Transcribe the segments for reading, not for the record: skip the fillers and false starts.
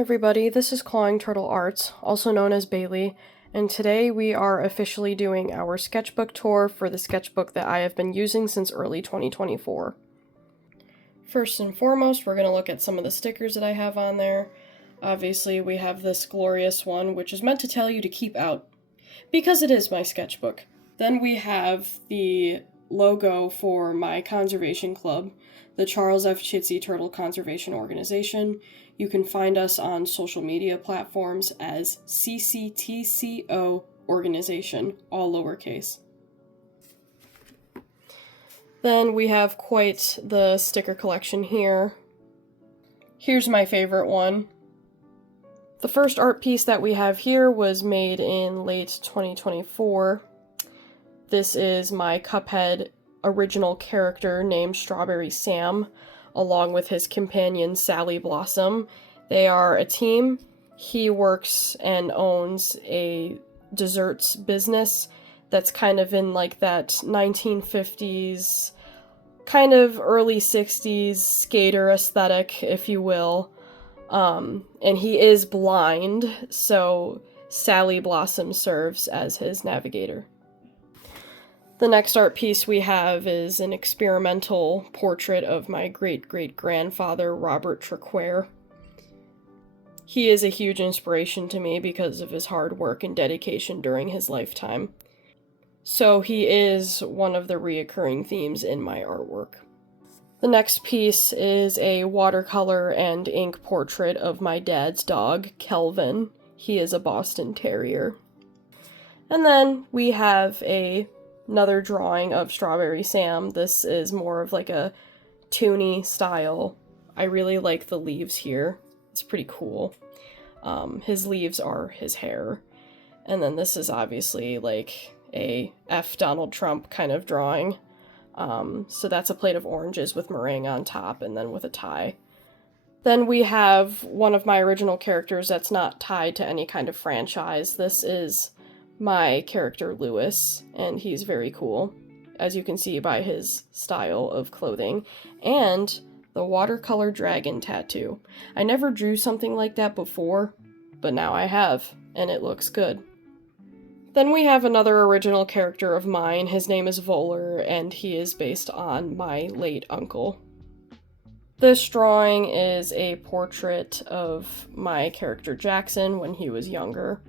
everybody, this is ClawingTurtleArts, also known as Bailey, and today we are officially doing our sketchbook tour for the sketchbook that I have been using since early 2024. First and foremost, we're going to look at some of the stickers that I have on there. Obviously, we have this glorious one, which is meant to tell you to keep out, because it is my sketchbook. Then we have the logo for my conservation club, the Charles F. Chitsey Turtle Conservation Organization. You can find us on social media platforms as CCTCO Organization, all lowercase. Then we have quite the sticker collection here. Here's my favorite one. The first art piece that we have here was made in late 2024. This is my Cuphead original character named Strawberry Sam, along with his companion Sally Blossom. They are a team. He works and owns a desserts business that's kind of in like that 1950s, kind of early 60s skater aesthetic, if you will. And he is blind, so Sally Blossom serves as his navigator. The next art piece we have is an experimental portrait of my great-great-grandfather, Robert Traquair. He is a huge inspiration to me because of his hard work and dedication during his lifetime. So he is one of the reoccurring themes in my artwork. The next piece is a watercolor and ink portrait of my dad's dog, Kelvin. He is a Boston Terrier. And then we have another drawing of Strawberry Sam. This is more of like a toony style. I really like the leaves here. It's pretty cool. His leaves are his hair. And then this is obviously like a F. Donald Trump kind of drawing. So that's a plate of oranges with meringue on top and then with a tie. Then we have one of my original characters that's not tied to any kind of franchise. This is my character Lewis, and he's very cool, as you can see by his style of clothing, and the watercolor dragon tattoo. I never drew something like that before, but now I have, and it looks good. Then we have another original character of mine. His name is Volar, and he is based on my late uncle. This drawing is a portrait of my character Jackson when he was younger.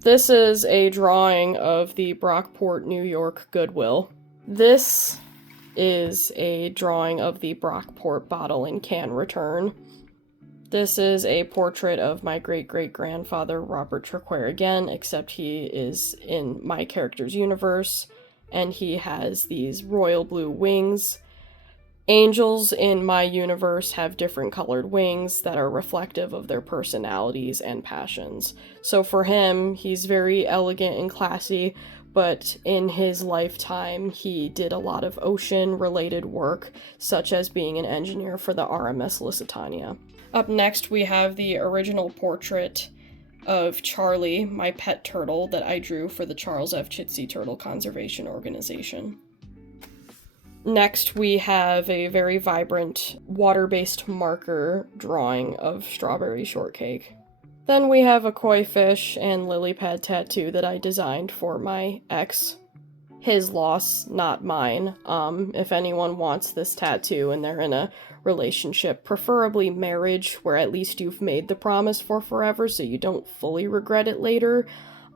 This is a drawing of the Brockport, New York Goodwill. This is a drawing of the Brockport bottle and can return. This is a portrait of my great-great-grandfather, Robert Traquair again, except he is in my character's universe, and he has these royal blue wings. Angels in my universe have different colored wings that are reflective of their personalities and passions. So for him, he's very elegant and classy, but in his lifetime, he did a lot of ocean-related work, such as being an engineer for the RMS Lusitania. Up next, we have the original portrait of Charlie, my pet turtle that I drew for the Charles F. Chitsey Turtle Conservation Organization. Next, we have a very vibrant water-based marker drawing of Strawberry Shortcake. Then we have a koi fish and lily pad tattoo that I designed for my ex. His loss, not mine. If anyone wants this tattoo and they're in a relationship, preferably marriage, where at least you've made the promise for forever so you don't fully regret it later,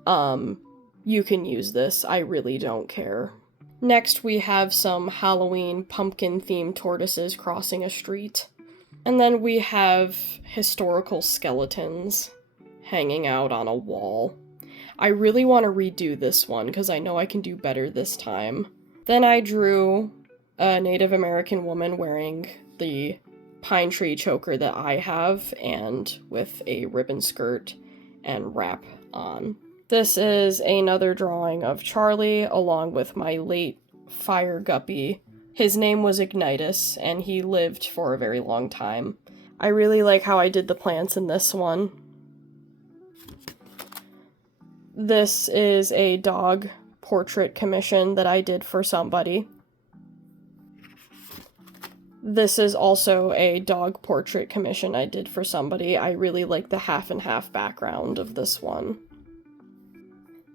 you can use this. I really don't care. Next, we have some Halloween pumpkin-themed tortoises crossing a street. And then we have historical skeletons hanging out on a wall. I really want to redo this one because I know I can do better this time. Then I drew a Native American woman wearing the pine tree choker that I have and with a ribbon skirt and wrap on. This is another drawing of Charlie, along with my late fire guppy. His name was Ignitus, and he lived for a very long time. I really like how I did the plants in this one. This is a dog portrait commission that I did for somebody. This is also a dog portrait commission I did for somebody. I really like the half and half background of this one.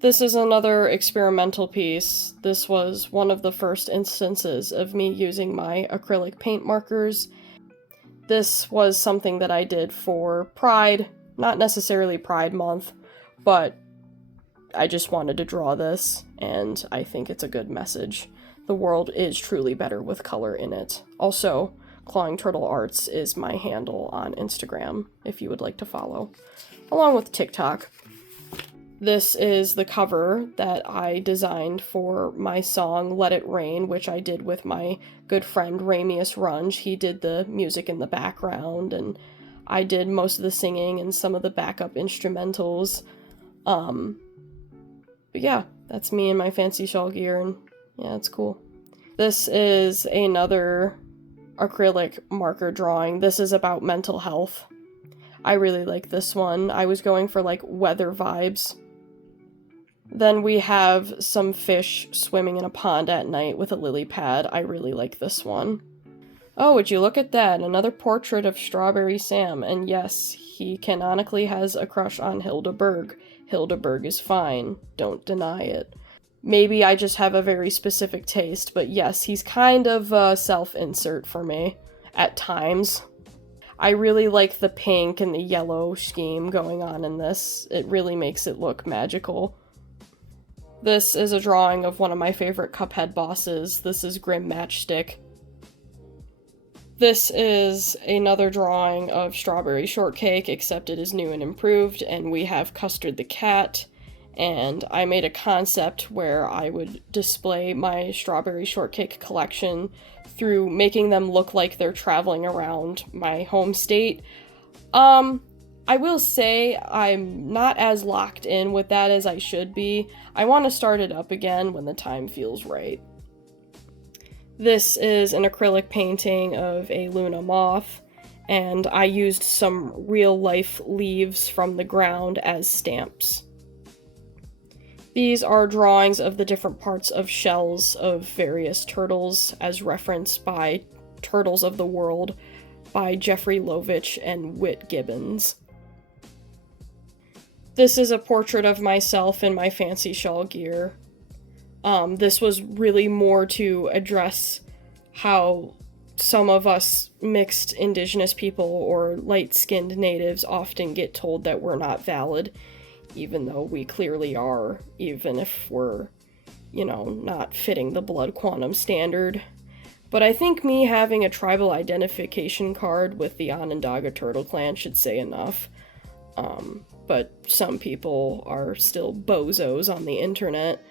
This is another experimental piece. This was one of the first instances of me using my acrylic paint markers. This was something that I did for Pride, not necessarily Pride Month, but I just wanted to draw this, and I think it's a good message. The world is truly better with color in it. Also, ClawingTurtleArts is my handle on Instagram, if you would like to follow, along with TikTok. This is the cover that I designed for my song Let It Rain, which I did with my good friend Ramius Runge. He did the music in the background, and I did most of the singing and some of the backup instrumentals. But yeah, that's me in my fancy shawl gear, and yeah, it's cool. This is another acrylic marker drawing. This is about mental health. I really like this one. I was going for like weather vibes. Then we have some fish swimming in a pond at night with a lily pad. I really like this one. Oh, would you look at that? Another portrait of Strawberry Sam. And yes, he canonically has a crush on Hilda Berg. Hilda Berg is fine. Don't deny it. Maybe I just have a very specific taste, but yes, he's kind of a self-insert for me at times. I really like the pink and the yellow scheme going on in this. It really makes it look magical. This is a drawing of one of my favorite Cuphead bosses. This is Grim Matchstick. This is another drawing of Strawberry Shortcake, except it is new and improved, and we have Custard the cat, and I made a concept where I would display my Strawberry Shortcake collection through making them look like they're traveling around my home state. I will say I'm not as locked in with that as I should be. I want to start it up again when the time feels right. This is an acrylic painting of a Luna moth, and I used some real-life leaves from the ground as stamps. These are drawings of the different parts of shells of various turtles, as referenced by Turtles of the World by Jeffrey Lovich and Whit Gibbons. This is a portrait of myself in my fancy shawl gear. This was really more to address how some of us mixed indigenous people or light-skinned natives often get told that we're not valid, even though we clearly are, even if we're, not fitting the blood quantum standard. But I think me having a tribal identification card with the Onondaga Turtle Clan should say enough. But some people are still bozos on the internet.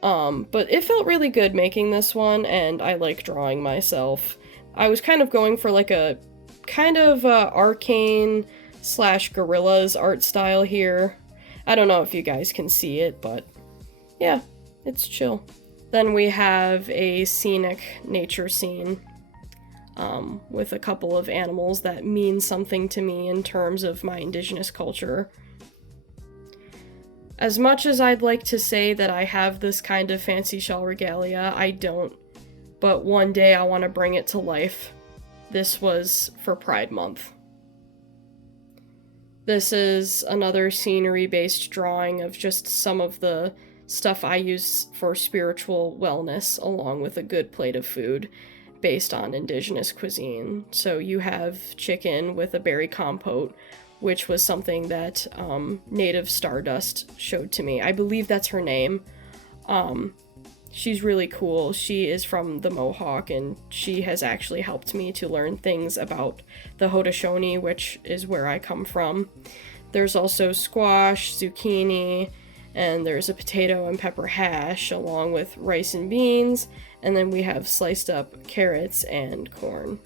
But it felt really good making this one, and I like drawing myself. I was kind of going for like a kind of arcane / gorillas art style here. I don't know if you guys can see it, but yeah, it's chill. Then we have a scenic nature scene with a couple of animals that mean something to me in terms of my indigenous culture. As much as I'd like to say that I have this kind of fancy shawl regalia, I don't. But one day I want to bring it to life. This was for Pride Month. This is another scenery-based drawing of just some of the stuff I use for spiritual wellness, along with a good plate of food based on indigenous cuisine. So you have chicken with a berry compote, which was something that Native Stardust showed to me. I believe that's her name. She's really cool. She is from the Mohawk, and she has actually helped me to learn things about the Haudenosaunee, which is where I come from. There's also squash, zucchini, and there's a potato and pepper hash, along with rice and beans, and then we have sliced up carrots and corn.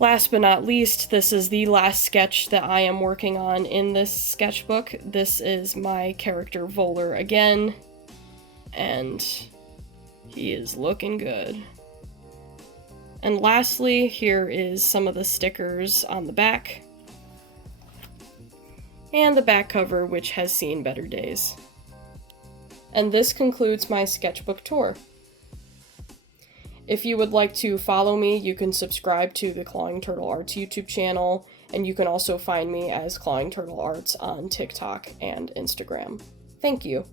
Last but not least, this is the last sketch that I am working on in this sketchbook. This is my character Volar again, and he is looking good. And lastly, here is some of the stickers on the back, and the back cover, which has seen better days. And this concludes my sketchbook tour. If you would like to follow me, you can subscribe to the ClawingTurtleArts YouTube channel, and you can also find me as ClawingTurtleArts on TikTok and Instagram. Thank you.